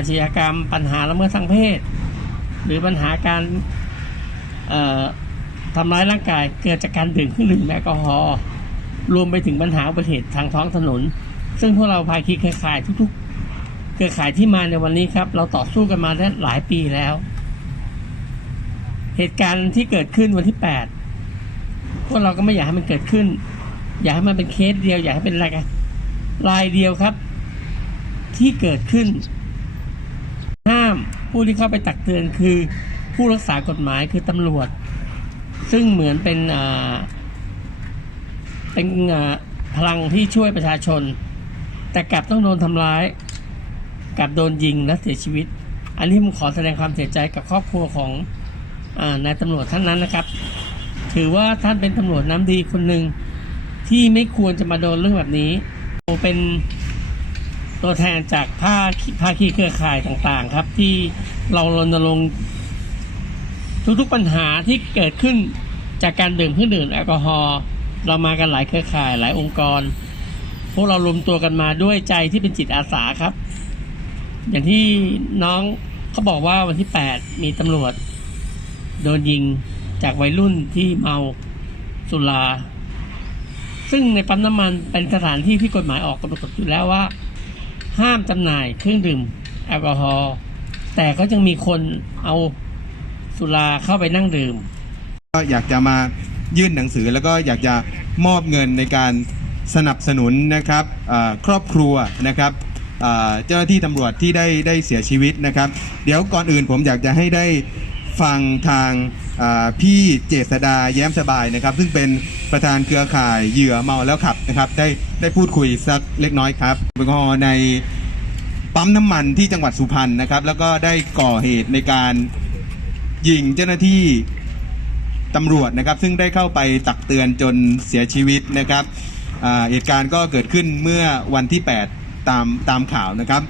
อาชญากรรม ปัญหาละเมิดทางเพศ หรือปัญหาการทำร้ายร่างกายเกิดจากการดื่มเครื่องดื่มแอลกอฮอล์รวมไปถึงปัญหาอุบัติเหตุทางท้องถนน ซึ่งพวกเราภาคีเครือข่ายทุก ๆ เครือข่ายที่มาในวันนี้ครับ เราต่อสู้กันมาได้หลายปีแล้ว เหตุการณ์ที่เกิดขึ้นวันที่ 8 พวกเราก็ไม่อยากให้มันเกิดขึ้น อยากให้มันเป็นเคสเดียว อยากให้เป็นอะไรกันรายเดียวครับ ที่เกิดขึ้น ผู้ที่เข้าไปตักเตือนคือผู้รักษากฎหมายคือตำรวจ ซึ่งเหมือนเป็นเป็นพลังที่ช่วยประชาชน แต่กลับต้องโดนทำร้ายกลับโดนยิงและเสียชีวิต อันนี้ผมขอแสดงความเสียใจกับครอบครัวของอนายตำรวจท่านนั้นนะครับ ถือว่าท่านเป็นตำรวจน้ำดีคนหนึ่งที่ไม่ควรจะมาโดนเรื่องแบบนี้เป็น ตัวแทนจากภาคภาคีเครือข่ายต่างๆ ครับ ที่เรารณรงค์ทุกๆปัญหาที่เกิดขึ้นจากการดื่มเครื่องดื่มแอลกอฮอล์เรามากันหลายเครือข่ายหลายองค์กร พวกเรารวมตัวกันมาด้วยใจที่เป็นจิตอาสาครับ อย่างที่น้องเขาบอกว่าวันที่ 8 มีตำรวจ โดนยิงจากวัยรุ่นที่เมาสุราซึ่งในปั๊มน้ำมันเป็นสถานที่ที่กฎหมายออกกำหนดอยู่แล้วว่า ห้ามจำหน่ายเครื่องดื่มแอลกอฮอล์แต่ก็ยังมีคนเอาสุราเข้าไปนั่งดื่ม ก็อยากจะมายื่นหนังสือแล้วก็อยากจะมอบเงินในการสนับสนุนนะครับครอบครัวนะครับเจ้าหน้าที่ตำรวจที่ได้ได้เสียชีวิตนะครับ เดี๋ยวก่อนอื่นผมอยากจะให้ได้ฟังทาง พี่เจษดาแย้มสบายนะครับ ซึ่งเป็นประธานเครือข่ายเหยื่อเมาแล้วขับนะครับ ได้ได้พูดคุยสักเล็กน้อยครับแอลกอฮอล์ในปั๊มน้ำมันที่จังหวัดสุพรรณนะครับ แล้วก็ได้ก่อเหตุในการยิงเจ้าหน้าที่ตำรวจนะครับ ซึ่งได้เข้าไปตักเตือนจนเสียชีวิตนะครับเหตุการณ์ก็เกิดขึ้นเมื่อวันที่ 8 ตามตามข่าวนะครับ